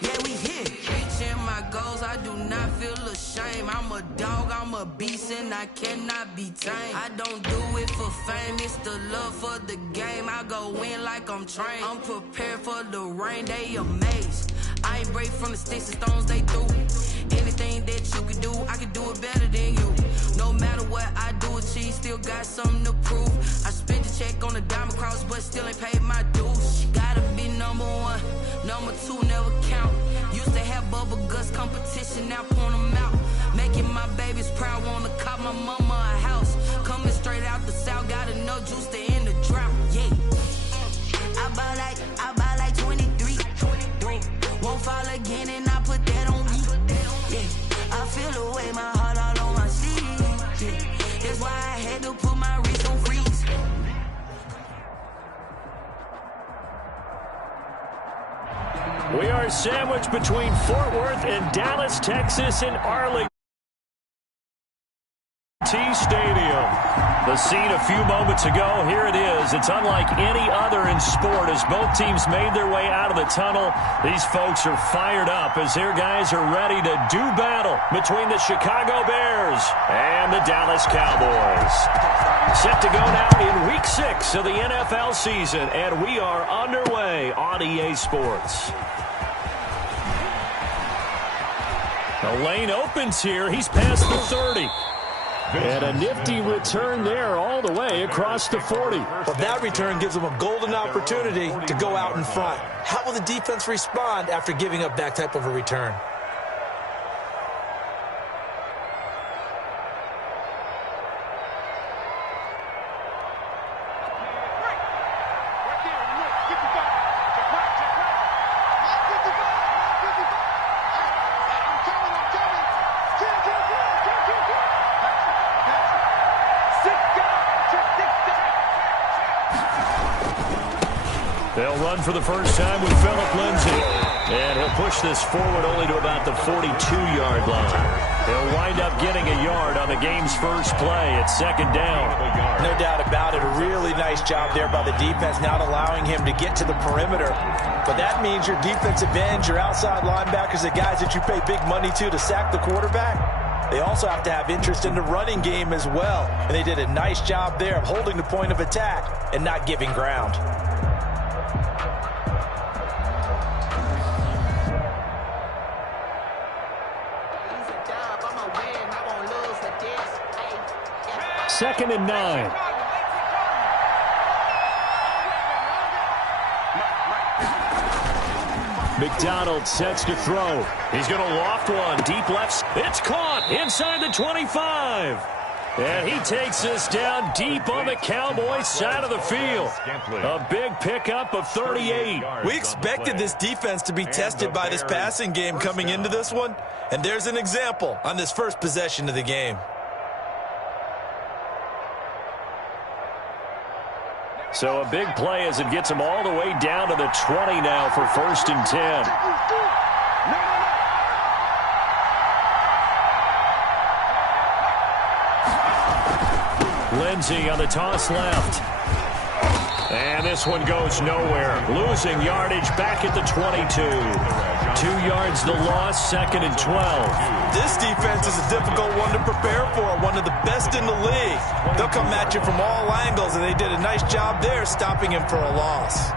Yeah, we here. Reaching my goals, I do not feel ashamed. I'm a dog, I'm a beast, and I cannot be tamed. I don't do it for fame, it's the love for the game. I go in like I'm trained. I'm prepared for the rain, they amazed. I ain't break from the sticks and stones they threw. Anything that you can do, I can do it better than you. No matter what I do, achieve, still got something to prove. I spent the check on the diamond cross, but still ain't paid my dues. Gotta be number one, number two never count. Used to have bubble guts competition, now point them out. Making my babies proud, wanna cop my mama a house. Coming straight out the south, got enough juice to end the drought. Yeah, I buy like 23. Won't fall again, and I put that on me. Yeah, I feel the way, my heart all on my sleeve. Yeah, that's why I had to put my wrist on freeze. We are sandwiched between Fort Worth and Dallas, Texas, and Arlington Stadium. The scene a few moments ago, here it is. It's unlike any other in sport as both teams made their way out of the tunnel. These folks are fired up as their guys are ready to do battle between the Chicago Bears and the Dallas Cowboys. Set to go now in Week 6 of the NFL season, and we are underway on EA Sports. The lane opens here. He's past the 30. And a nifty return there all the way across the 40. Well, that return gives them a golden opportunity to go out in front. How will the defense respond after giving up that type of a return? They'll run for the first time with Phillip Lindsay. And he'll push this forward only to about the 42-yard line. He'll wind up getting a yard on the game's first play at second down. No doubt about it. A really nice job there by the defense, not allowing him to get to the perimeter. But that means your defensive ends, your outside linebackers, the guys that you pay big money to sack the quarterback, they also have to have interest in the running game as well. And they did a nice job there of holding the point of attack and not giving ground. Second and 9. McDonald sets to throw. He's going to loft one. Deep left. It's caught inside the 25. And he takes this down deep on the Cowboys side of the field. A big pickup of 38. We expected this defense to be tested by this passing game coming into this one. And there's an example on this first possession of the game. So a big play as it gets him all the way down to the 20 now for 1st and 10. Lindsay on the toss left. And this one goes nowhere. Losing yardage back at the 22. 2 yards the loss, 2nd and 12. This defense is a difficult one to prepare for, one of the best in the league. They'll come at you from all angles, and they did a nice job there stopping him for a loss.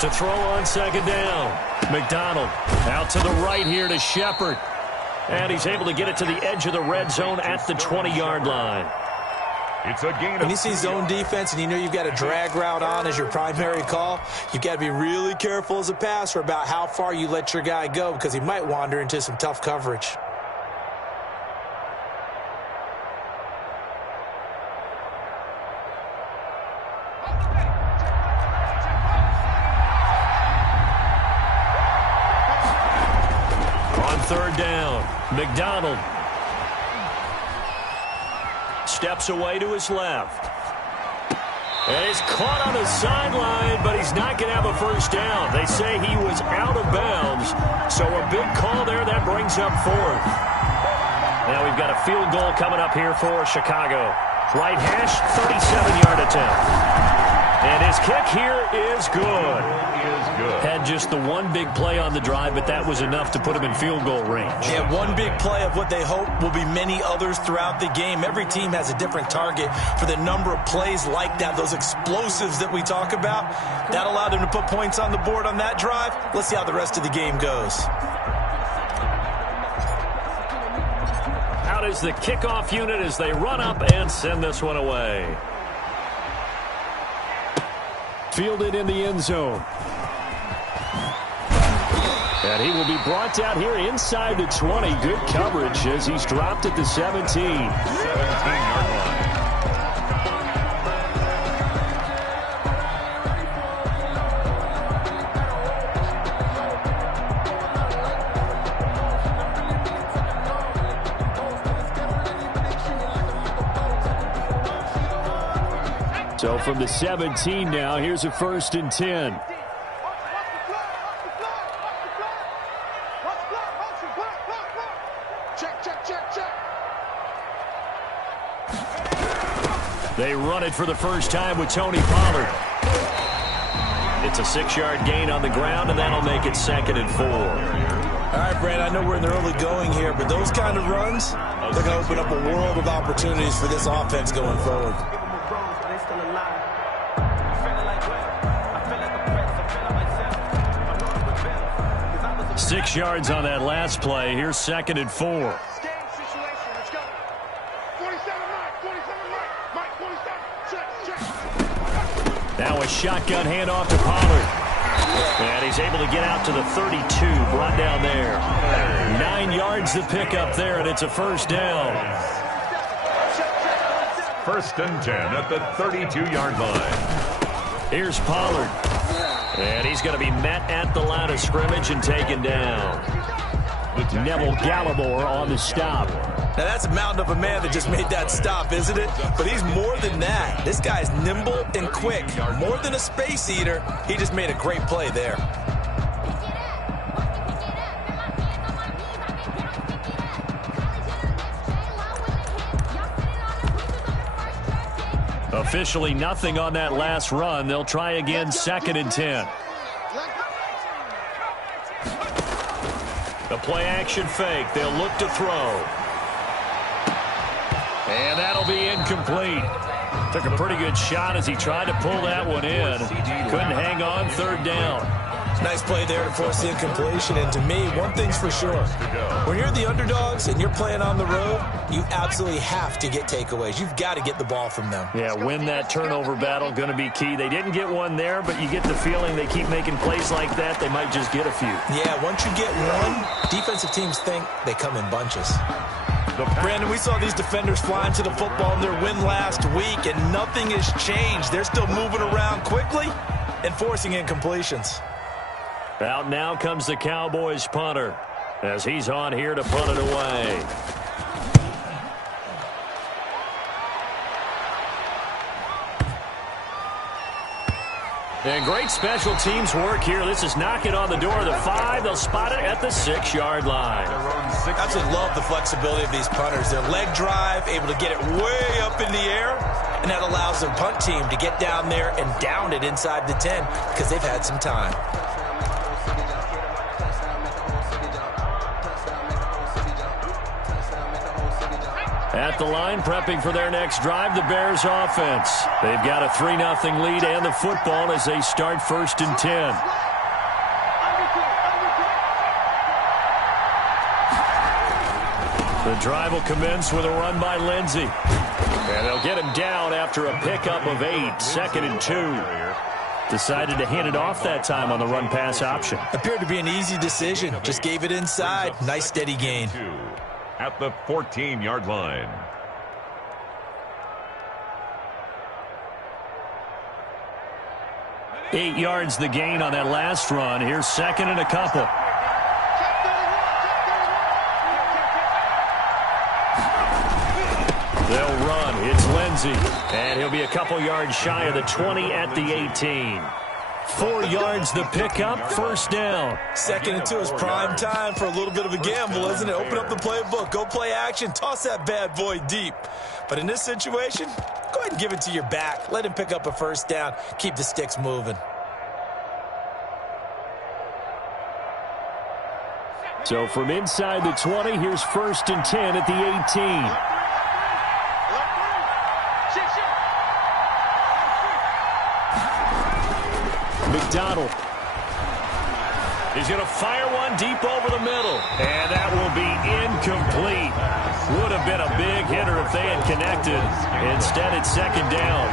To throw on second down. McDonald out to the right here to Shepard. And he's able to get it to the edge of the red zone at the 20-yard line. It's a gain. When you see zone defense and you know you've got a drag route on as your primary call, you've got to be really careful as a passer about how far you let your guy go because he might wander into some tough coverage. Third down. McDonald steps away to his left. And he's caught on the sideline, but he's not going to have a first down. They say he was out of bounds, so a big call there. That brings up fourth. Now we've got a field goal coming up here for Chicago. Right hash, 37-yard attempt. And his kick here is good. Had just the one big play on the drive, but that was enough to put him in field goal range. Yeah, one big play of what they hope will be many others throughout the game. Every team has a different target for the number of plays like that, those explosives that we talk about. That allowed them to put points on the board on that drive. Let's see how the rest of the game goes. Out is the kickoff unit as they run up and send this one away. Fielded in the end zone. And he will be brought down here inside the 20. Good coverage as he's dropped at the 17. 17-yard line. So from the 17 now, here's a 1st and 10. They run it for the first time with Tony Pollard. It's a 6-yard gain on the ground, and that'll make it 2nd and 4. All right, Brad, I know we're in the early going here, but those kind of runs, they're going to open up a world of opportunities for this offense going forward. 6 yards on that last play. Here's 2nd and 4. Now a shotgun handoff to Pollard. And he's able to get out to the 32, brought down there. 9 yards to pick up there, and it's a first down. 1st and 10 at the 32-yard line. Here's Pollard. And he's going to be met at the line of scrimmage and taken down. Neville Gallimore on the stop. Now, that's a mountain of a man that just made that stop, isn't it? But he's more than that. This guy's nimble and quick. More than a space eater, he just made a great play there. Officially nothing on that last run. They'll try again, 2nd and 10. The play action fake. They'll look to throw. And that'll be incomplete. Took a pretty good shot as he tried to pull that one in. Couldn't hang on, 3rd down. Nice play there to force the incompletion. And to me, one thing's for sure. When you're the underdogs and you're playing on the road, you absolutely have to get takeaways. You've got to get the ball from them. Yeah, win that turnover battle, going to be key. They didn't get one there, but you get the feeling they keep making plays like that, they might just get a few. Yeah, once you get one, defensive teams think they come in bunches. Brandon, we saw these defenders flying to the football in their win last week, and nothing has changed. They're still moving around quickly and forcing incompletions. Out now comes the Cowboys punter as he's on here to punt it away. And great special teams work here. This is knocking on the door of the 5. They'll spot it at the 6-yard line. Absolutely love the flexibility of these punters. Their leg drive, able to get it way up in the air, and that allows their punt team to get down there and down it inside the 10 because they've had some time. At the line, prepping for their next drive, the Bears offense. They've got a 3-0 lead and the football as they start 1st and 10. The drive will commence with a run by Lindsey. And they'll get him down after a pickup of 8, 2nd and 2. Decided to hand it off that time on the run-pass option. Appeared to be an easy decision. Just gave it inside. Nice steady gain. At the 14-yard line. Eight yards the gain on that last run. Here's 2nd and a couple. They'll run. It's Lindsey. And he'll be a couple yards shy of the 20 at the 18. 4 yards the pickup, first down. 2nd and 2 is prime time for a little bit of a gamble, isn't it? Open up the playbook, go play action, toss that bad boy deep. But in this situation, go ahead and give it to your back. Let him pick up a first down. Keep the sticks moving. So from inside the 20, here's 1st and 10 at the 18. McDonald. He's going to fire one deep over the middle. And that will be incomplete. Would have been a big hitter if they had connected. Instead, it's 2nd down.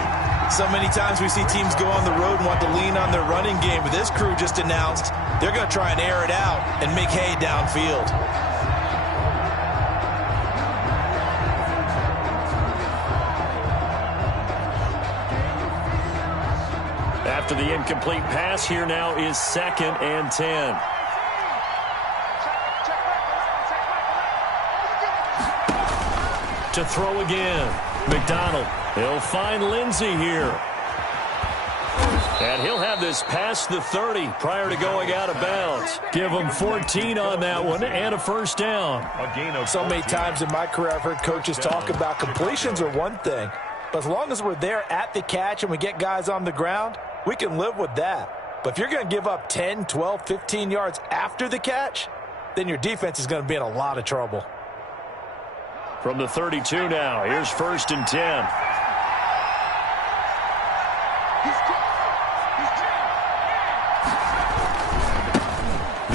So many times we see teams go on the road and want to lean on their running game. But this crew just announced they're going to try and air it out and make hay downfield. After the incomplete pass, here now is 2nd and 10. To throw again. McDonald. He'll find Lindsey here. And he'll have this past the 30 prior to going out of bounds. Give him 14 on that one and a first down. So many times in my career I've heard coaches talk about completions are one thing. But as long as we're there at the catch and we get guys on the ground, we can live with that. But if you're going to give up 10, 12, 15 yards after the catch, then your defense is going to be in a lot of trouble. From the 32 now, here's 1st and 10.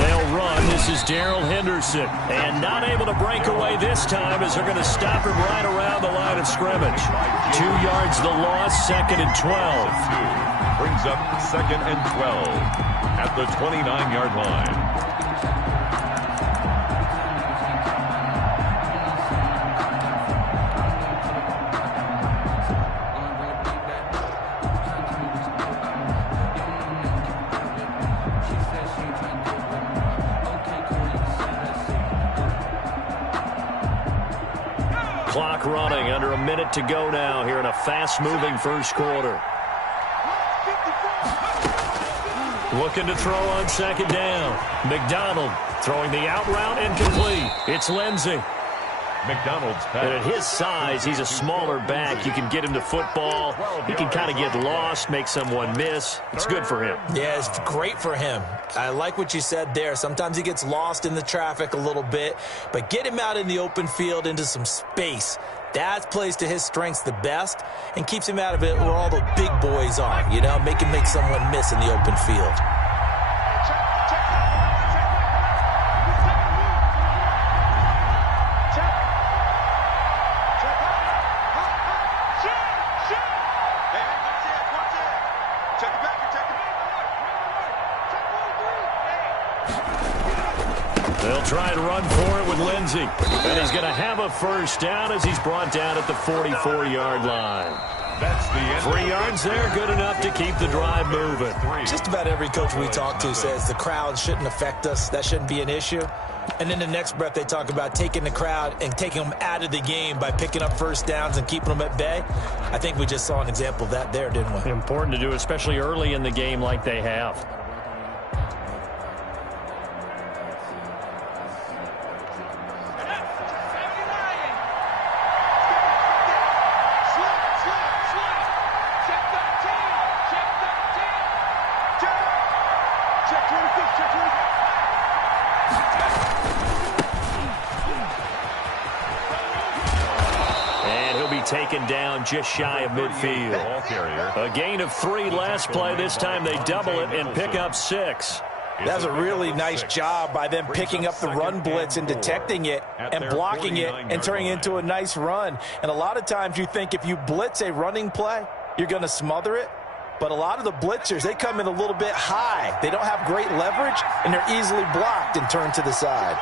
They'll run. This is Darrell Henderson. And not able to break away this time as they're going to stop him right around the line of scrimmage. 2 yards the loss, 2nd and 12. Brings up 2nd and 12 at the 29-yard line. Clock running, under a minute to go now here in a fast-moving first quarter. Looking to throw on 2nd down. McDonald throwing the out route incomplete. It's Lindsey. McDonald's pass. And at his size, he's a smaller back. You can get him to football. He can kind of get lost, make someone miss. It's good for him. Yeah, it's great for him. I like what you said there. Sometimes he gets lost in the traffic a little bit, but get him out in the open field into some space. That plays to his strengths the best and keeps him out of it where all the big boys are, you know, make someone miss in the open field. They'll try and run for it with Lindsey. And he's going to have a first down as he's brought down at the 44-yard line. That's the end. 3 yards there, good enough to keep the drive moving. Just about every coach we talk to says the crowd shouldn't affect us. That shouldn't be an issue. And then the next breath they talk about taking the crowd and taking them out of the game by picking up first downs and keeping them at bay. I think we just saw an example of that there, didn't we? Important to do, especially early in the game like they have. Taken down just shy of midfield. A gain of 3 last play. This time they double it and pick up 6. That's a really nice job by them picking up the run blitz and detecting it and blocking it and turning it into a nice run. And a lot of times you think if you blitz a running play, you're going to smother it. But a lot of the blitzers, they come in a little bit high. They don't have great leverage, and they're easily blocked and turned to the side.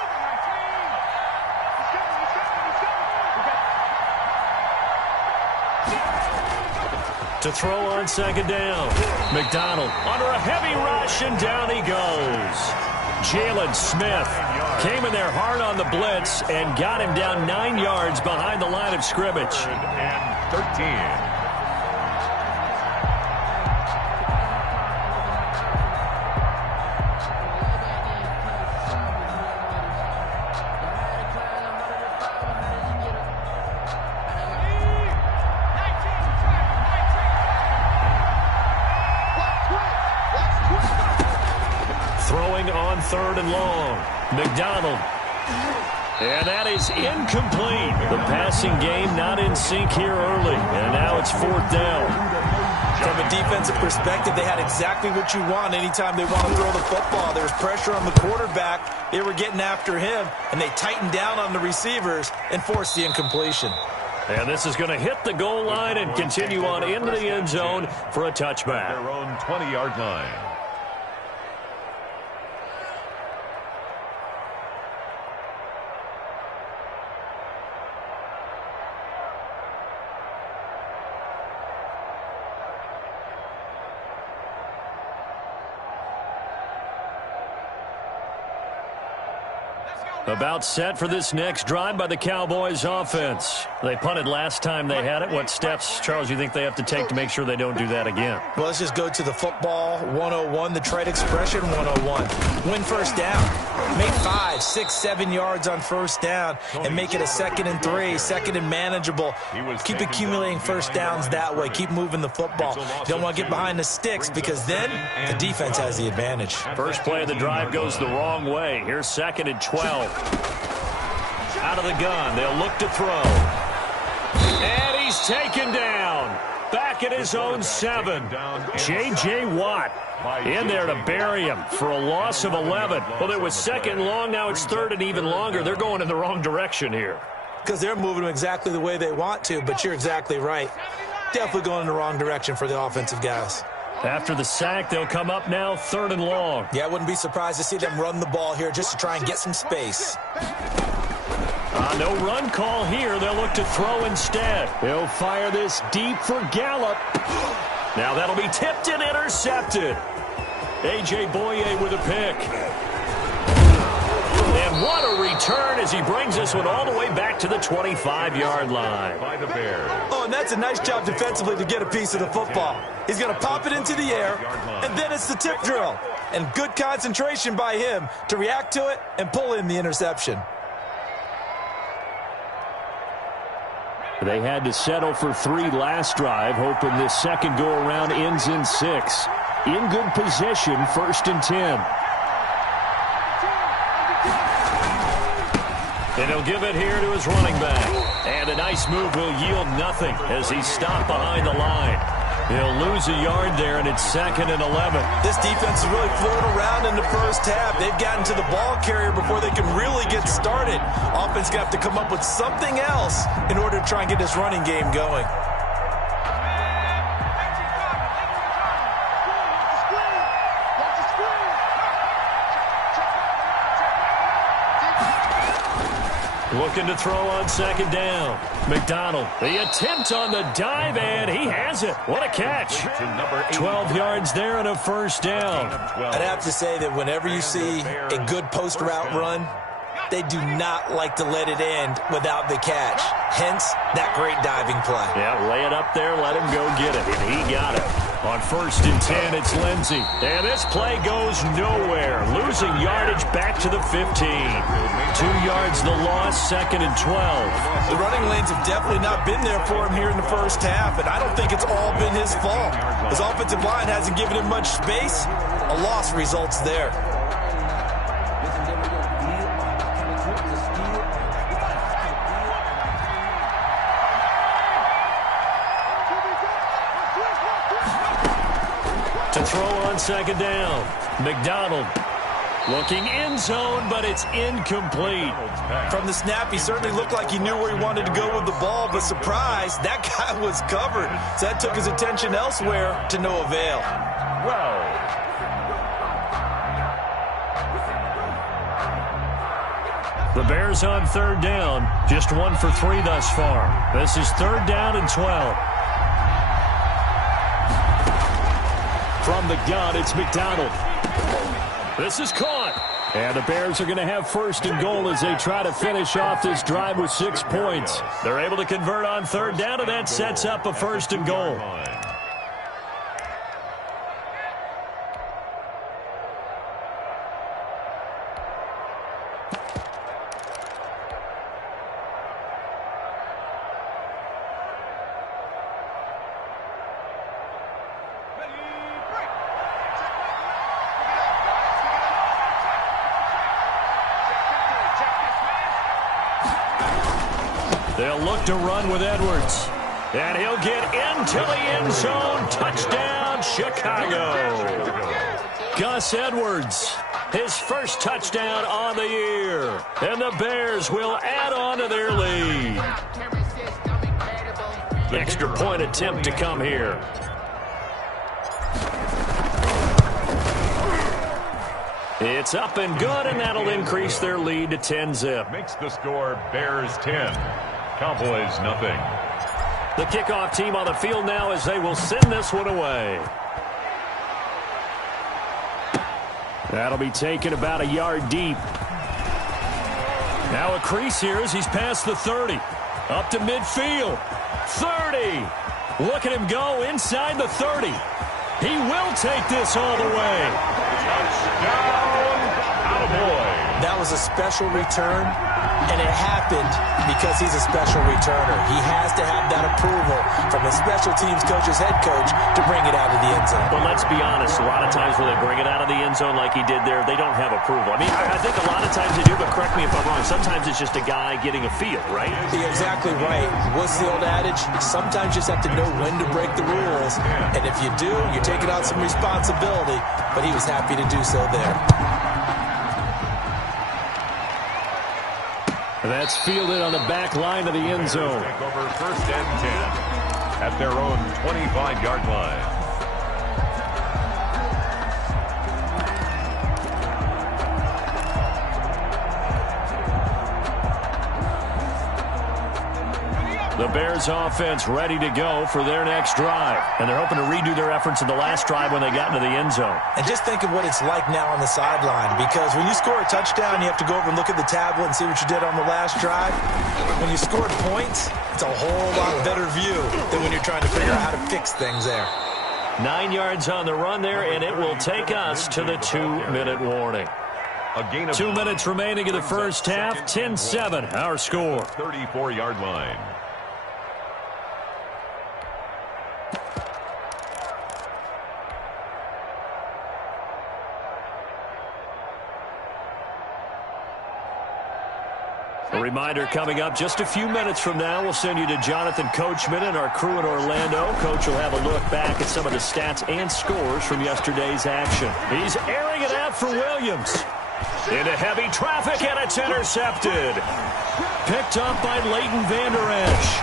To throw on 2nd down. McDonald under a heavy rush, and down he goes. Jalen Smith came in there hard on the blitz and got him down 9 yards behind the line of scrimmage. 13. throwing on 3rd and long. McDonald. And that is incomplete. The passing game not in sync here early. And now it's 4th down. From a defensive perspective, they had exactly what you want anytime they want to throw the football. There was pressure on the quarterback. They were getting after him, and they tightened down on the receivers and forced the incompletion. And this is going to hit the goal line and continue on into the end zone for a touchback. Their own 20-yard line. About set for this next drive by the Cowboys offense. They punted last time they had it. What steps, Charles, you think they have to take to make sure they don't do that again? Well, let's just go to the football 101, the trade expression 101. Win first down. Make 5, 6, 7 yards on first down and make it a 2nd and 3, 2nd and manageable. Keep accumulating first downs that way. Keep moving the football. You don't want to get behind the sticks because then the defense has the advantage. First play of the drive goes the wrong way. Here's 2nd and 12. Out of the gun, they'll look to throw. And he's taken down. Back at his own 7. J.J. Watt in there to bury him for a loss of 11. Well, it was 2nd long. Now it's 3rd and even longer. They're going in the wrong direction here. Because they're moving them exactly the way they want to, but you're exactly right. Definitely going in the wrong direction for the offensive guys. After the sack, they'll come up now 3rd and long. Yeah, I wouldn't be surprised to see them run the ball here just to try and get some space. No run call here. They'll look to throw instead. He'll fire this deep for Gallup. Now that'll be tipped and intercepted. A.J. Boye with a pick. And what a return as he brings this one all the way back to the 25-yard line. By the Bears. Oh, and that's a nice job defensively to get a piece of the football. He's going to pop it into the air, and then it's the tip drill. And good concentration by him to react to it and pull in the interception. They had to settle for 3 last drive, hoping this second go-around ends in 6. In good position, 1st and 10. And he'll give it here to his running back. And a nice move will yield nothing as he's stopped behind the line. He'll lose a yard there, and it's 2nd and 11. This defense is really floating around in the first half. They've gotten to the ball carrier before they can really get started. Offense going to have to come up with something else in order to try and get this running game going. Looking to throw on 2nd down. McDonald, the attempt on the dive, and he has it. What a catch. 12 yards there and a 1st down. I'd have to say that whenever you see a good post route run, they do not like to let it end without the catch. Hence, that great diving play. Yeah, lay it up there, let him go get it, and he got it. On 1st and 10, it's Lindsey. And this play goes nowhere. Losing yardage back to the 15. 2 yards the loss, 2nd and 12. The running lanes have definitely not been there for him here in the first half, and I don't think it's all been his fault. His offensive line hasn't given him much space. A loss results there. To throw on 2nd down. McDonald looking end zone, but it's incomplete. From the snap, he certainly looked like he knew where he wanted to go with the ball, but surprise, that guy was covered. So that took his attention elsewhere to no avail. The Bears on 3rd down. Just 1 for 3 thus far. This is 3rd down and 12. From the gun, it's McDonald. This is caught. And the Bears are going to have 1st and goal as they try to finish off this drive with 6 points. They're able to convert on 3rd down, and that sets up a 1st and goal. They'll look to run with Edwards. And he'll get into the end zone. Touchdown, Chicago. Gus Edwards, his first touchdown on the year. And the Bears will add on to their lead. Extra point attempt to come here. It's up and good, and that'll increase their lead to 10-zip. Makes the score Bears 10, Cowboys nothing. The kickoff team on the field now as they will send this one away. That'll be taken about a yard deep. Now a crease here as he's past the 30. Up to midfield. 30. Look at him go inside the 30. He will take this all the way. Touchdown, Cowboys. That was a special return, and it happened because he's a special returner. He has to have that approval from his special teams coach's head coach to bring it out of the end zone. But let's be honest, a lot of times when they bring it out of the end zone like he did there, they don't have approval. I mean, I think a lot of times they do, but correct me if I'm wrong. Sometimes it's just a guy getting a feel, right? You're exactly right. What's the old adage? Sometimes you just have to know when to break the rules, and if you do, you're taking on some responsibility, but he was happy to do so there. That's fielded on the back line of the end zone. Take over first and 10 at their own 25-yard line. The Bears offense ready to go for their next drive. And they're hoping to redo their efforts in the last drive when they got into the end zone. And just think of what it's like now on the sideline, because when you score a touchdown, you have to go over and look at the tablet and see what you did on the last drive. When you scored points, it's a whole lot better view than when you're trying to figure out how to fix things there. 9 yards on the run there, and it will take us to the 2-minute warning. A gain of 2 minutes remaining in the first half. 10-7, our score. 34-yard line. A reminder coming up just a few minutes from now. We'll send you to Jonathan Coachman and our crew in Orlando. Coach will have a look back at some of the stats and scores from yesterday's action. He's airing it out for Williams. Into heavy traffic, and it's intercepted. Picked up by Leighton Vander Esch.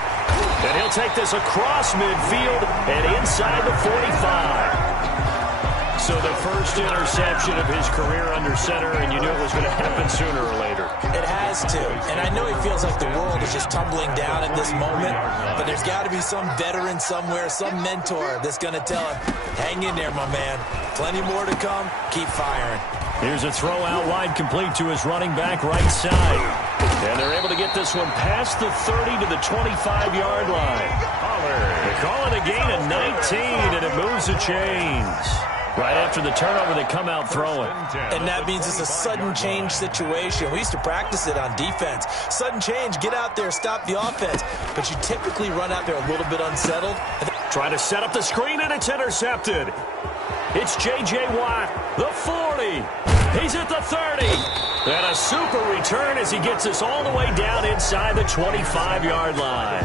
And he'll take this across midfield and inside the 45. So the first interception of his career under center, and you knew it was going to happen sooner or later. It has to. And I know he feels like the world is just tumbling down at this moment, but there's got to be some veteran somewhere, some mentor that's going to tell him, hang in there, my man. Plenty more to come. Keep firing. Here's a throw out wide, complete to his running back right side. And they're able to get this one past the 30 to the 25-yard line. They call it a gain of 19, and it moves the chains. Right after the turnover, they come out throwing. And that means it's a sudden change situation. We used to practice it on defense. Sudden change, get out there, stop the offense. But you typically run out there a little bit unsettled. Trying to set up the screen, and it's intercepted. It's J.J. Watt, the 40. He's at the 30. And a super return as he gets us all the way down inside the 25-yard line.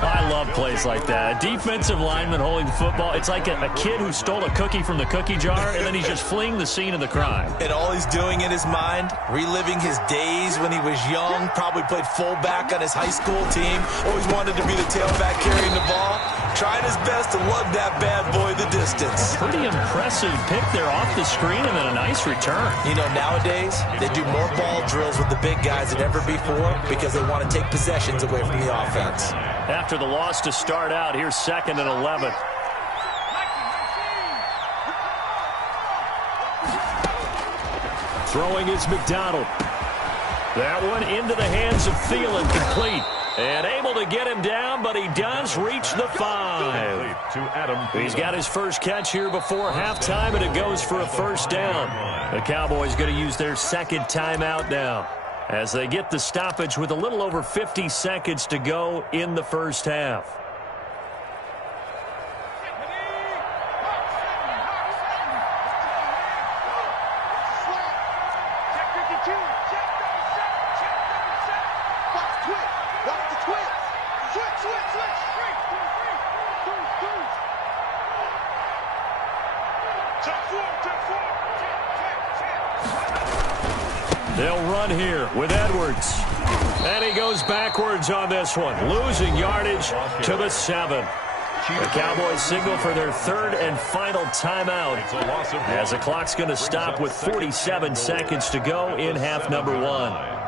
I love plays like that. A defensive lineman holding the football. It's like a kid who stole a cookie from the cookie jar, and then he's just fleeing the scene of the crime. And all he's doing in his mind, reliving his days when he was young, probably played fullback on his high school team, always wanted to be the tailback carrying the ball, trying his best to lug that bad boy the distance. Pretty impressive pick there off the screen, and then a nice return. You know, nowadays, they do more ball drills with the big guys than ever before because they want to take possessions away from the offense. After the loss to start out, here's 2nd and 11. Throwing is McDonald. That one into the hands of Thielen, complete. And able to get him down, but he does reach the 5. He's got his first catch here before halftime, and it goes for a first down. The Cowboys going to use their second timeout now as they get the stoppage with a little over 50 seconds to go in the first half. Watch the twist. They'll run here with Edwards. And he goes backwards on this one, losing yardage to the 7. The Cowboys signal for their third and final timeout as the clock's going to stop with 47 seconds to go in half number 1.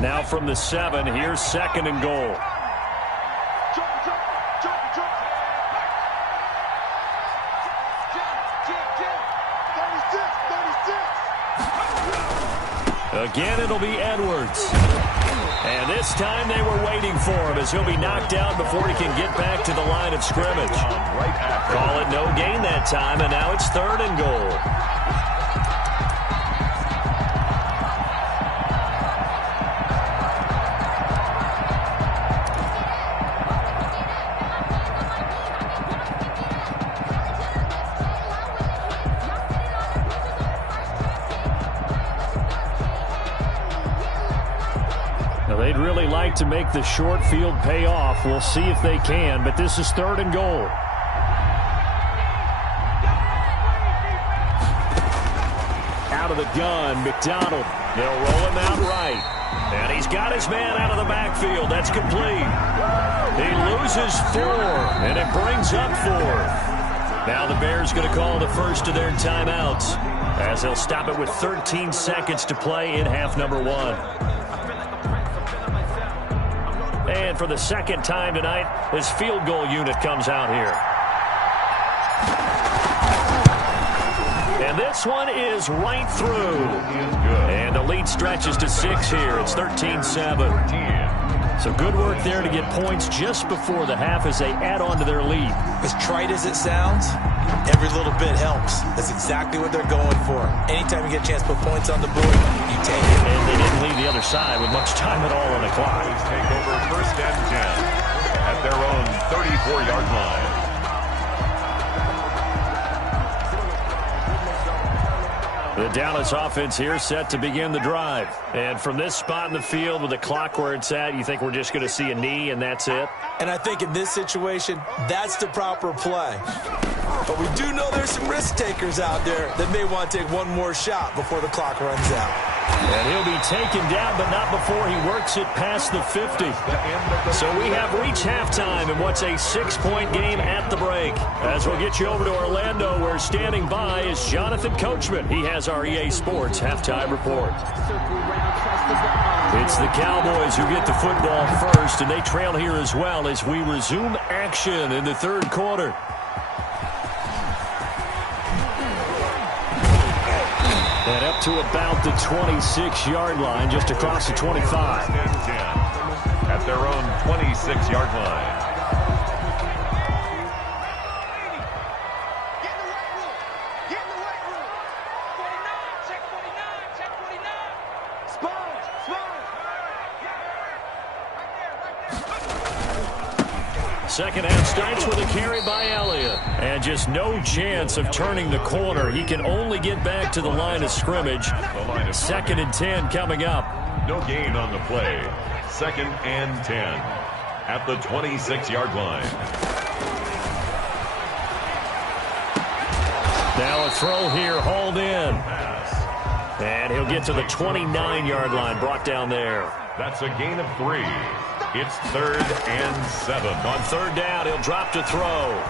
Now from the 7, here's 2nd and goal. Again, it'll be Edwards. And this time they were waiting for him as he'll be knocked out before he can get back to the line of scrimmage. Call it no gain that time, and now it's 3rd and goal. They'd really like to make the short field pay off. We'll see if they can, but this is 3rd and goal. Out of the gun, McDonald. They'll roll him out right. And he's got his man out of the backfield. That's complete. He loses 4, and it brings up 4th. Now the Bears going to call the first of their timeouts as they'll stop it with 13 seconds to play in half number 1. And for the second time tonight, this field goal unit comes out here. And this one is right through. And the lead stretches to 6 here. It's 13-7. So good work there to get points just before the half as they add on to their lead. As trite as it sounds, every little bit helps. That's exactly what they're going for. Anytime you get a chance to put points on the board, you take it. And they didn't leave the other side with much time at all on the clock. Take over 1st and 10 at their own 34-yard line. The Dallas offense here set to begin the drive. And from this spot in the field with the clock where it's at, you think we're just going to see a knee and that's it? And I think in this situation, that's the proper play. But we do know there's some risk takers out there that may want to take one more shot before the clock runs out. And he'll be taken down, but not before he works it past the 50. So we have reached halftime in what's a 6-point game at the break. As we'll get you over to Orlando, where standing by is Jonathan Coachman. He has our EA Sports halftime report. It's the Cowboys who get the football first, and they trail here as well as we resume action in the 3rd quarter. And up to about the 26-yard line, just across the 25. At their own 26-yard line. Second half starts with a carry by Elliott. And just no chance of turning the corner. He can only get back to the line of scrimmage. 2nd and 10 coming up. No gain on the play. 2nd and 10 at the 26-yard line. Now a throw here, hauled in. And he'll get to the 29-yard line, brought down there. That's a gain of 3. It's 3rd and 7. On 3rd down, he'll drop to throw.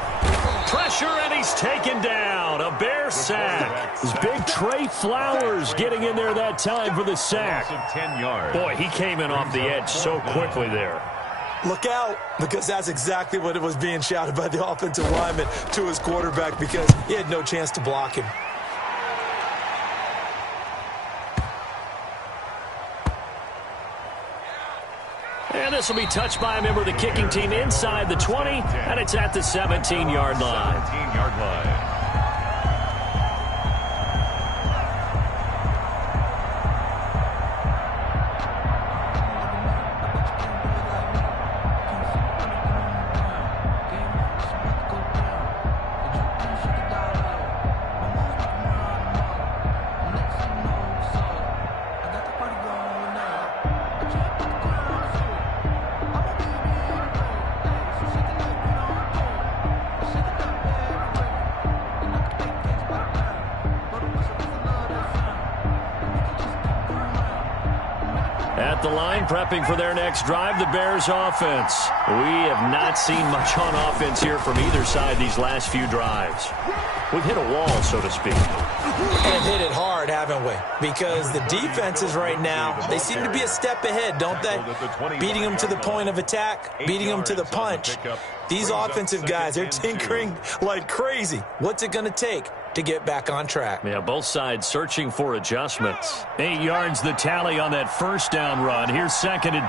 Pressure, and he's taken down. A Bear sack. His big Trey Flowers getting in there that time for the sack. 10 yards. Boy, he came in off the edge so quickly there. Look out, because that's exactly what it was being shouted by the offensive lineman to his quarterback, because he had no chance to block him. And this will be touched by a member of the kicking team inside the 20, and it's at the 17-yard line. 17-yard line. At the line, prepping for their next drive, the Bears offense. We have not seen much on offense here from either side these last few drives. We've hit a wall, so to speak. And hit it hard, haven't we? Because the defenses right now, they seem to be a step ahead, don't they? Beating them to the point of attack, beating them to the punch. These offensive guys, they're tinkering like crazy. What's it going to take to get back on track? Yeah, both sides searching for adjustments. 8 yards the tally on that first down run. Here's 2nd and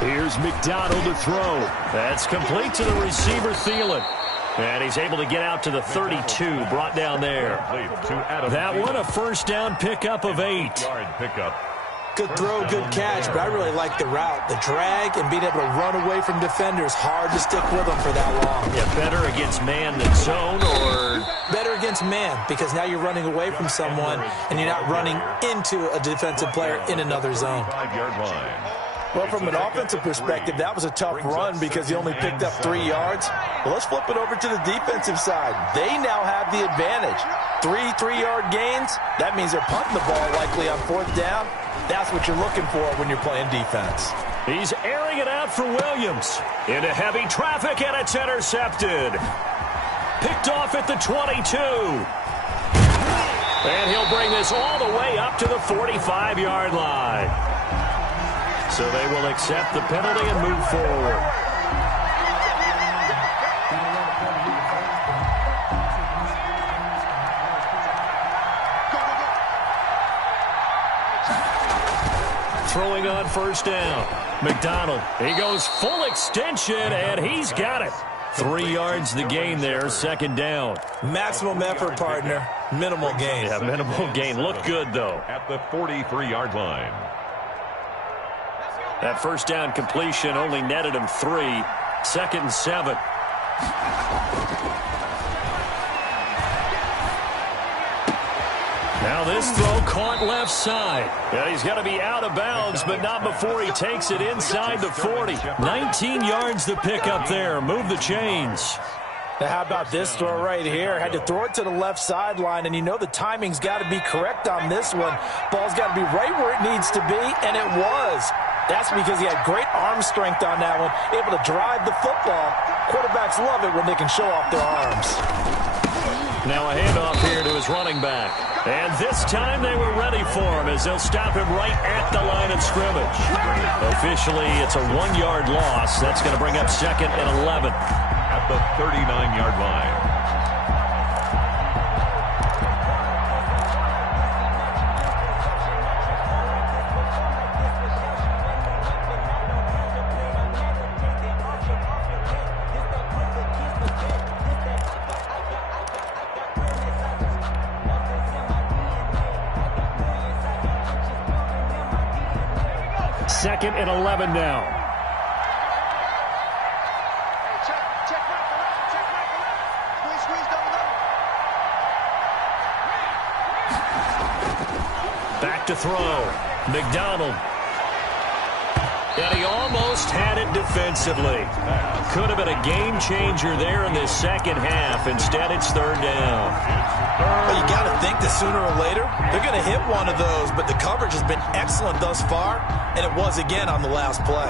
2. Here's McDonald to throw. That's complete to the receiver, Thielen. And he's able to get out to the 32, brought down there. That one, a first down pickup of 8. Good throw, good catch, but I really like the route. The drag and being able to run away from defenders, hard to stick with them for that long. Yeah, better against man than zone, or? Better against man, because now you're running away from someone and you're not running into a defensive player in another zone. 5-yard line. Well, from an offensive perspective, that was a tough run because he only picked up 3 yards. Well, let's flip it over to the defensive side. They now have the advantage. 3-3-yard gains, that means they're punting the ball likely on 4th down. That's what you're looking for when you're playing defense. He's airing it out for Williams. Into heavy traffic, and it's intercepted. Picked off at the 22. And he'll bring this all the way up to the 45-yard line. So they will accept the penalty and move forward. Throwing on first down. McDonald, he goes full extension, and he's got it. 3 yards the gain there, 2nd down. Maximum effort, partner. Minimal gain. Yeah, minimal gain. Looked good, though. At the 43-yard line. That first down completion only netted him 3. 2nd and 7. Now this throw caught left side. Yeah, he's got to be out of bounds, but not before he takes it inside the 40. 19 yards to pick up there. Move the chains. Now, how about this throw right here? Had to throw it to the left sideline, and you know the timing's got to be correct on this one. Ball's got to be right where it needs to be, and it was. That's because he had great arm strength on that one, able to drive the football. Quarterbacks love it when they can show off their arms. Now a handoff here to his running back. And this time they were ready for him as they'll stop him right at the line of scrimmage. Officially, it's a 1-yard loss. That's going to bring up 2nd and 11. At the 39-yard line. Second and 11 now. Back to throw. McDonald. And he almost had it defensively. Could have been a game changer there in this second half. Instead, it's 3rd down. Well, you got to think that sooner or later they're going to hit one of those, but the coverage has been excellent thus far, and it was again on the last play.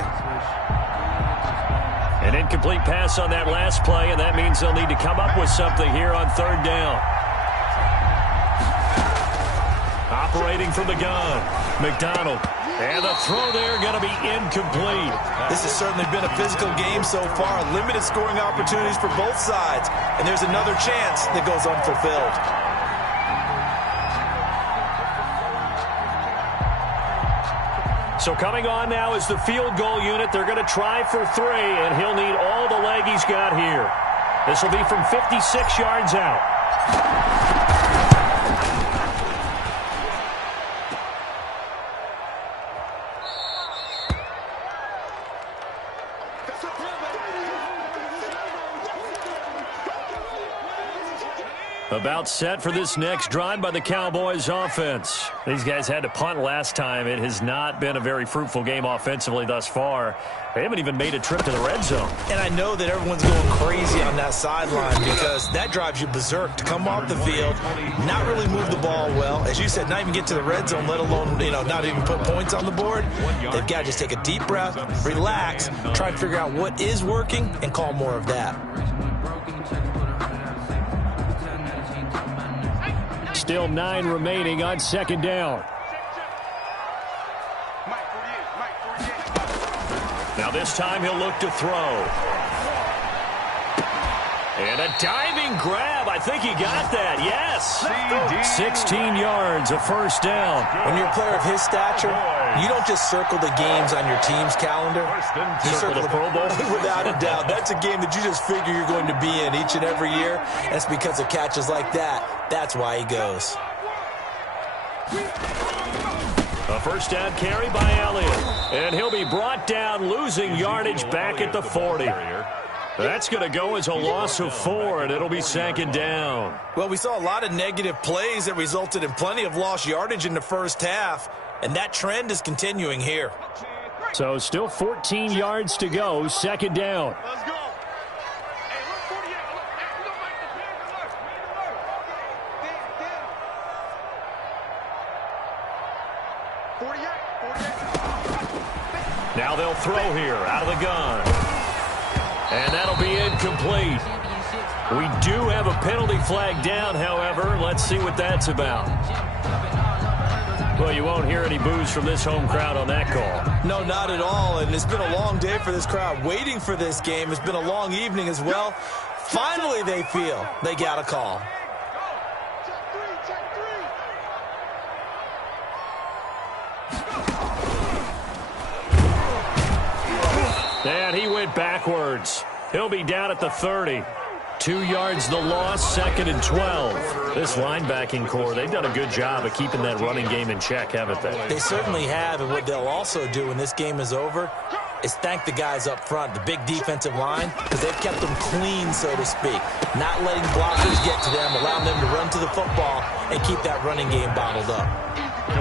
An incomplete pass on that last play, and that means they'll need to come up with something here on 3rd down. Operating from the gun, McDonald. And the throw there going to be incomplete. This has certainly been a physical game so far. Limited scoring opportunities for both sides. And there's another chance that goes unfulfilled. So coming on now is the field goal unit. They're going to try for 3, and he'll need all the leg he's got here. This will be from 56 yards out. About set for this next drive by the Cowboys offense. These guys had to punt last time. It has not been a very fruitful game offensively thus far. They haven't even made a trip to the red zone. And I know that everyone's going crazy on that sideline because that drives you berserk to come off the field, not really move the ball well. As you said, not even get to the red zone, let alone, not even put points on the board. They've got to just take a deep breath, relax, try and figure out what is working, and call more of that. Still 9 remaining on second down. Now this time he'll look to throw. And a diving grab. I think he got that. Yes. 16 yards, a first down. When you're a player of his stature, you don't just circle the games on your team's calendar. You circle the Pro Bowl. Without a doubt. That's a game that you just figure you're going to be in each and every year. That's because of catches like that. That's why he goes. A first down carry by Elliott. And he'll be brought down, losing yardage back at the 40. That's going to go as a loss of 4, and it'll be second down. Well, we saw a lot of negative plays that resulted in plenty of lost yardage in the first half, and that trend is continuing here. So still 14 yards to go, second down. Let's go. Now they'll throw here out of the gun. And that'll be incomplete. We do have a penalty flag down, however. Let's see what that's about. Well, you won't hear any boos from this home crowd on that call. No, not at all. And it's been a long day for this crowd waiting for this game. It's been a long evening as well. Finally, they feel they got a call. And he went backwards. He'll be down at the 30. 2 yards the loss, second and 12. This linebacking core, they've done a good job of keeping that running game in check, haven't they? They certainly have, and what they'll also do when this game is over is thank the guys up front, the big defensive line, because they've kept them clean, so to speak. Not letting blockers get to them, allowing them to run to the football and keep that running game bottled up.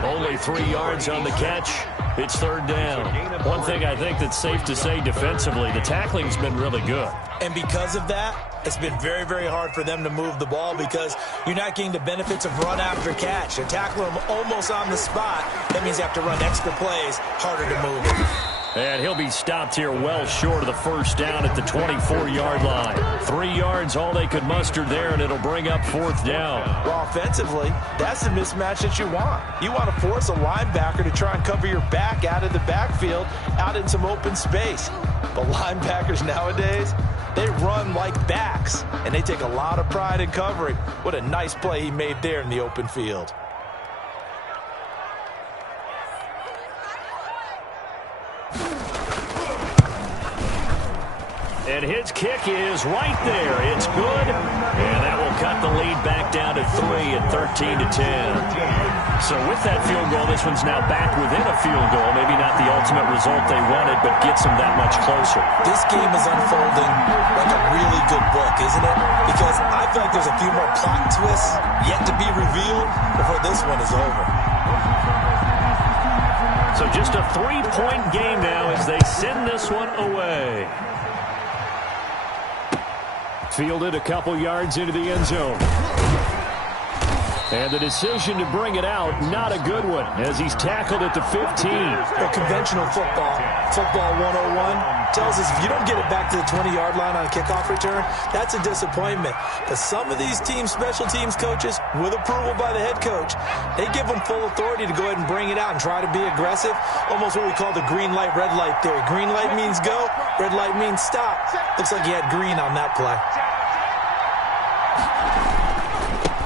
Only 3 yards on the catch. It's third down. One thing I think that's safe to say defensively, the tackling's been really good. And because of that, it's been very, very hard for them to move the ball because you're not getting the benefits of run after catch. You tackle them almost on the spot. That means you have to run extra plays, harder to move it. And he'll be stopped here well short of the first down at the 24-yard line. 3 yards, all they could muster there, and it'll bring up fourth down. Well, offensively, that's the mismatch that you want. You want to force a linebacker to try and cover your back out of the backfield, out in some open space. But linebackers nowadays, they run like backs, and they take a lot of pride in covering. What a nice play he made there in the open field. And his kick is right there. It's good. And that will cut the lead back down to 3 at 13-10. So with that field goal, this one's now back within a field goal. Maybe not the ultimate result they wanted, but gets them that much closer. This game is unfolding like a really good book, isn't it? Because I feel like there's a few more plot twists yet to be revealed before this one is over. So just a 3-point game now as they send this one away. Fielded a couple yards into the end zone. And the decision to bring it out, not a good one, as he's tackled at the 15. Well, conventional football 101, tells us if you don't get it back to the 20-yard line on a kickoff return, that's a disappointment. But some of these teams, special teams coaches, with approval by the head coach, they give them full authority to go ahead and bring it out and try to be aggressive. Almost what we call the green light, red light theory. Green light means go, red light means stop. Looks like he had green on that play.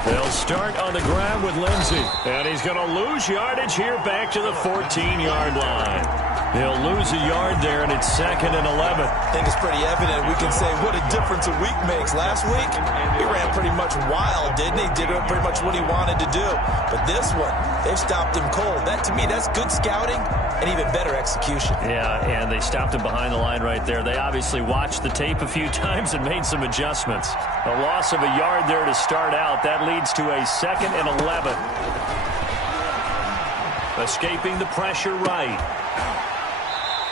They'll start on the ground with Lindsey. And he's going to lose yardage here back to the 14-yard line. He'll lose a yard there, and it's second and 11. I think it's pretty evident. We can say what a difference a week makes. Last week, he ran pretty much wild, didn't he? Did pretty much what he wanted to do. But this one, they've stopped him cold. That, to me, that's good scouting and even better execution. Yeah, and they stopped him behind the line right there. They obviously watched the tape a few times and made some adjustments. A loss of a yard there to start out. That leads to a 2nd and 11. Escaping the pressure right.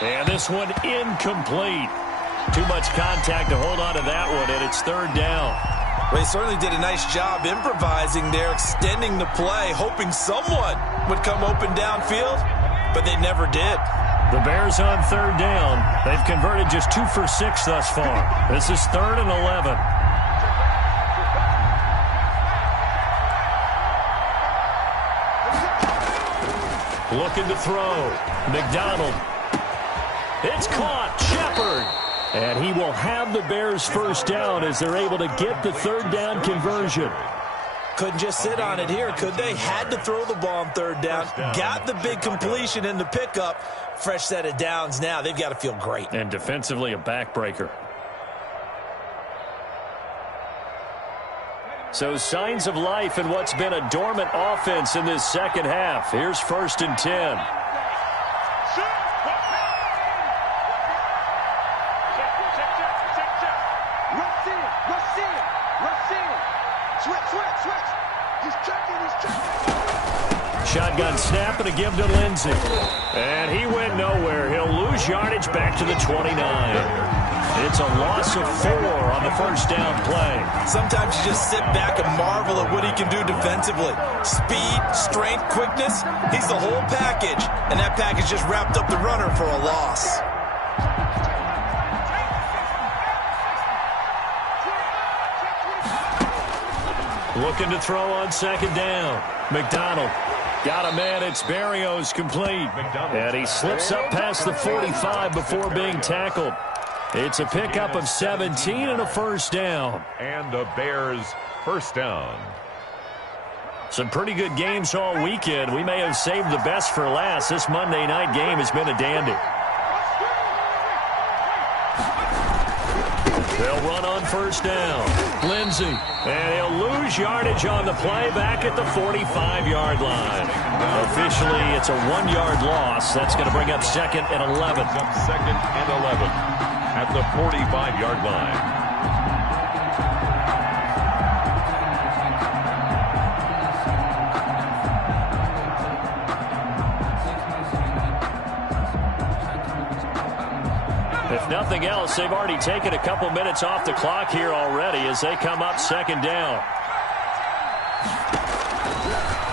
And this one incomplete. Too much contact to hold on to that one, and it's 3rd down. Well, he certainly did a nice job improvising there, extending the play, hoping someone would come open downfield, but they never did. The Bears on 3rd down. They've converted just 2 for 6 thus far. This is 3rd and 11. Looking to throw. McDonald. It's caught. Shepard. And he will have the Bears' 1st down as they're able to get the 3rd down conversion. Couldn't just sit on it here, could they? Had to throw the ball on 3rd down. Got the big completion in the pickup. Fresh set of downs now. They've got to feel great. And defensively, a backbreaker. So signs of life in what's been a dormant offense in this 2nd half. Here's 1st and 10. Shotgun snap and a give to Lindsey. And he went nowhere. He'll lose yardage back to the 29. It's a loss of 4 on the 1st down play. Sometimes you just sit back and marvel at what he can do defensively. Speed, strength, quickness. He's the whole package. And that package just wrapped up the runner for a loss. Looking to throw on 2nd down. McDonald. Got a man. It's Berrios complete. And he slips up past the 45 before being tackled. It's a pickup of 17 and a 1st down. And the Bears' 1st down. Some pretty good games all weekend. We may have saved the best for last. This Monday night game has been a dandy. They'll run on 1st down. Lindsey. And he'll lose yardage on the play back at the 45-yard line. Officially, it's a 1-yard loss. That's going to bring up 2nd and 11. 2nd and 11 at the 45-yard line. If nothing else, they've already taken a couple minutes off the clock here already as they come up 2nd down.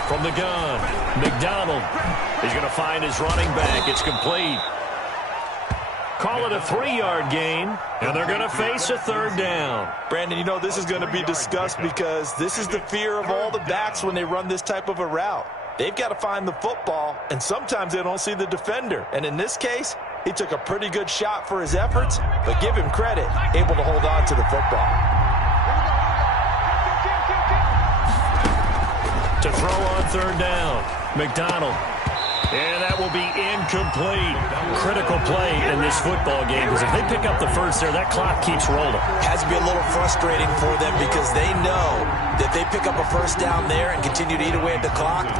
From the gun, McDonald. He's going to find his running back. It's complete. Call it a 3-yard gain, and they're going to face a 3rd down. Brandon, you know this is going to be discussed because this is the fear of all the backs when they run this type of a route. They've got to find the football, and sometimes they don't see the defender. And in this case, he took a pretty good shot for his efforts, but give him credit, able to hold on to the football. To throw on 3rd down, McDonald. And that will be incomplete. Critical play in this football game because if they pick up the 1st there, that clock keeps rolling. Has to be a little frustrating for them because they know that they pick up a 1st down there and continue to eat away at the clock,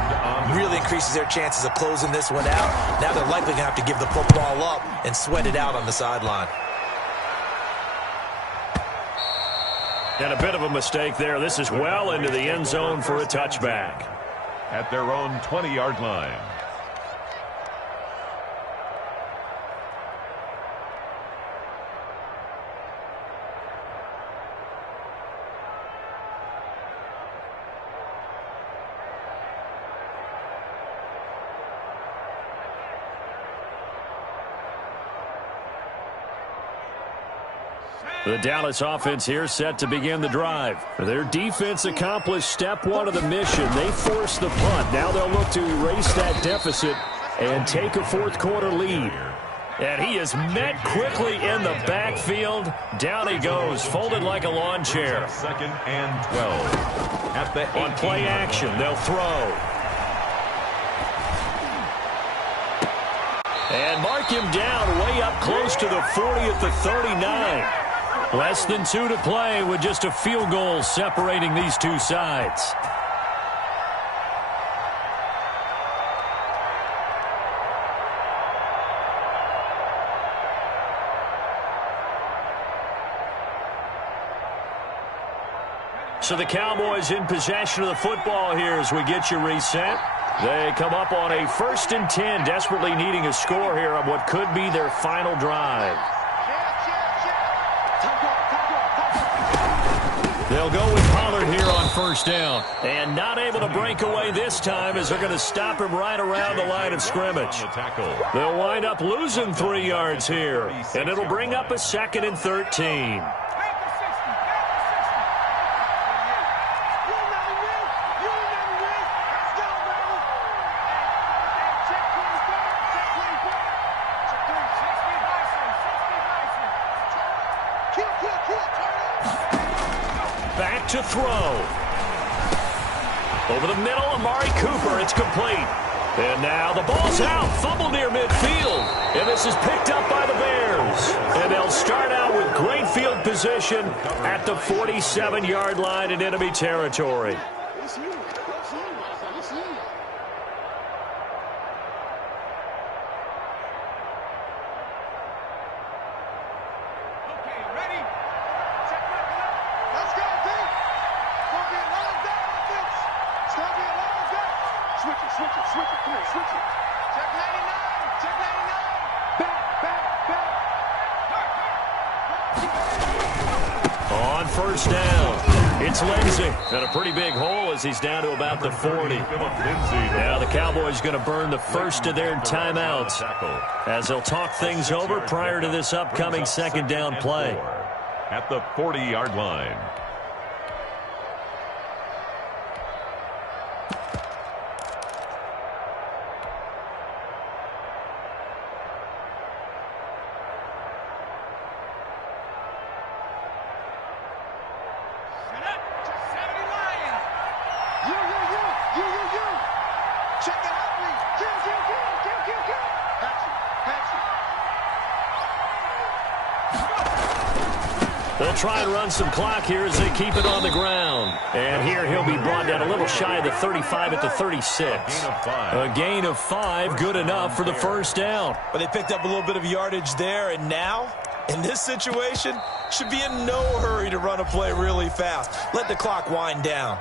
really increases their chances of closing this one out. Now they're likely going to have to give the football up and sweat it out on the sideline. And a bit of a mistake there. This is well into the end zone for a touchback. At their own 20-yard line. The Dallas offense here set to begin the drive. Their defense accomplished step 1 of the mission. They forced the punt. Now they'll look to erase that deficit and take a 4th quarter lead. And he is met quickly in the backfield. Down he goes, folded like a lawn chair. 2nd and 12. At the on play action, they'll throw. And mark him down way up close to the 40 at the 39. Less than 2 to play with just a field goal separating these two sides. So the Cowboys in possession of the football here as we get you reset. They come up on a 1st and 10, desperately needing a score here on what could be their final drive. They'll go with Pollard here on 1st down. And not able to break away this time as they're going to stop him right around the line of scrimmage. They'll wind up losing 3 yards here. And it'll bring up a 2nd and 13. Back to throw. Over the middle, Amari Cooper. It's complete. And now the ball's out. Fumble near midfield. And this is picked up by the Bears. And they'll start out with great field position at the 47-yard line in enemy territory. On 1st down, it's Lindsey. And a pretty big hole as he's down to about the 40. Now the Cowboys going to burn the first of their timeouts as they'll talk things over prior to this upcoming 2nd down play. At the 40-yard line. They'll try and run some clock here as they keep it on the ground. And here he'll be brought down a little shy of the 35 at the 36. A gain of 5, good enough for the 1st down. But they picked up a little bit of yardage there, and now, in this situation, should be in no hurry to run a play really fast. Let the clock wind down.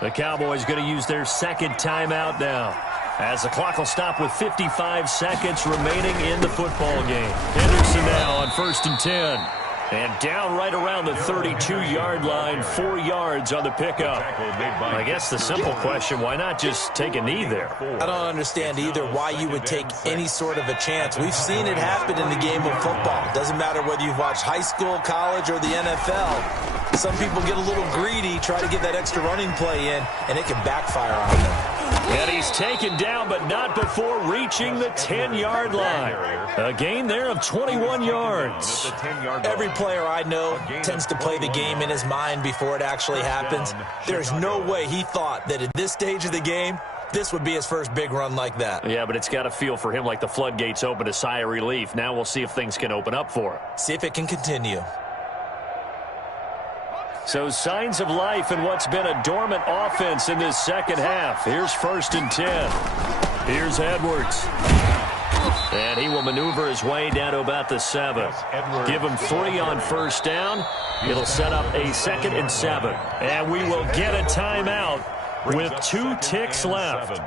The Cowboys going to use their 2nd timeout now, as the clock will stop with 55 seconds remaining in the football game. Henderson now on 1st and 10. And down right around the 32-yard line, 4 yards on the pickup. I guess the simple question, why not just take a knee there? I don't understand either why you would take any sort of a chance. We've seen it happen in the game of football. It doesn't matter whether you've watched high school, college, or the NFL. Some people get a little greedy, try to get that extra running play in, and it can backfire on them. And he's taken down, but not before reaching the 10-yard line. A gain there of 21 yards. Every player I know tends to play the game in his mind before it actually happens. There's no way he thought that at this stage of the game, this would be his first big run like that. Yeah, but it's got to feel for him like the floodgates open, a sigh of relief. Now we'll see if things can open up for him. See if it can continue. So signs of life in what's been a dormant offense in this 2nd half. Here's 1st and 10. Here's Edwards. And he will maneuver his way down to about the 7. Give him 3 on 1st down. It'll set up a 2nd and 7. And we will get a timeout with 2 ticks left.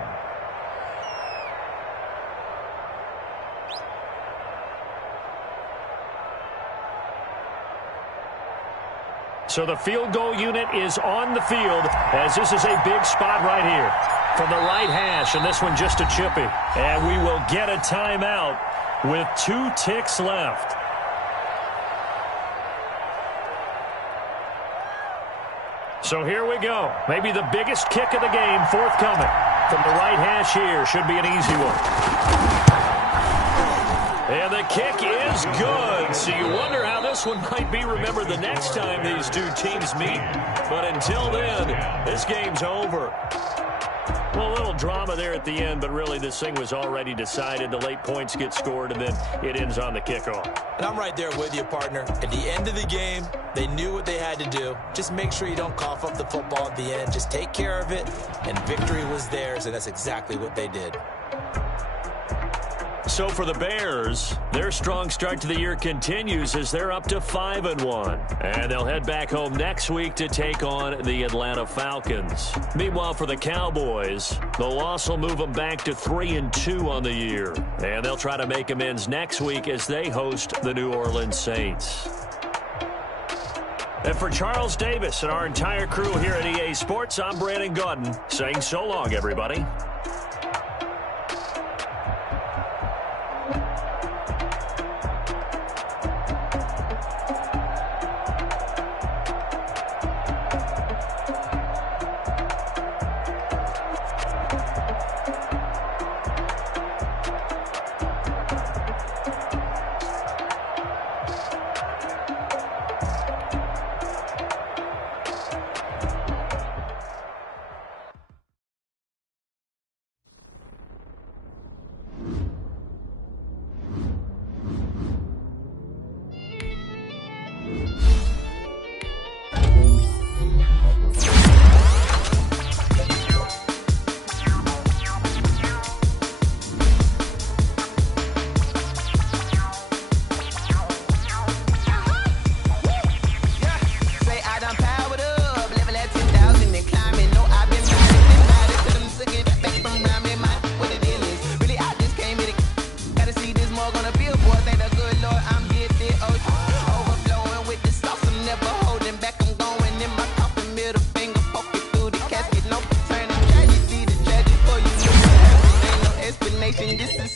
So the field goal unit is on the field as this is a big spot right here from the right hash, and this one just a chippy. And we will get a timeout with 2 ticks left. So here we go. Maybe the biggest kick of the game forthcoming. From the right hash here, should be an easy one. And the kick is good. So you wonder how this one might be remembered the next time these 2 teams meet. But until then, this game's over. Well, a little drama there at the end, but really this thing was already decided. The late points get scored, and then it ends on the kickoff. And I'm right there with you, partner. At the end of the game, they knew what they had to do. Just make sure you don't cough up the football at the end. Just take care of it, and victory was theirs, and that's exactly what they did. So for the Bears, their strong start to the year continues as they're up to 5-1. And they'll head back home next week to take on the Atlanta Falcons. Meanwhile, for the Cowboys, the loss will move them back to 3-2 on the year. And they'll try to make amends next week as they host the New Orleans Saints. And for Charles Davis and our entire crew here at EA Sports, I'm Brandon Gaudin saying so long, everybody.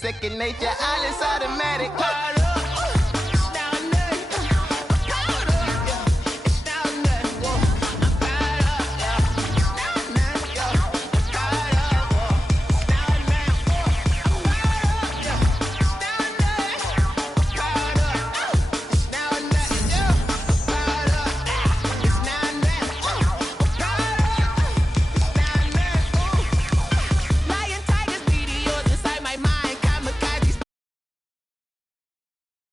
Second nature, all is automatic.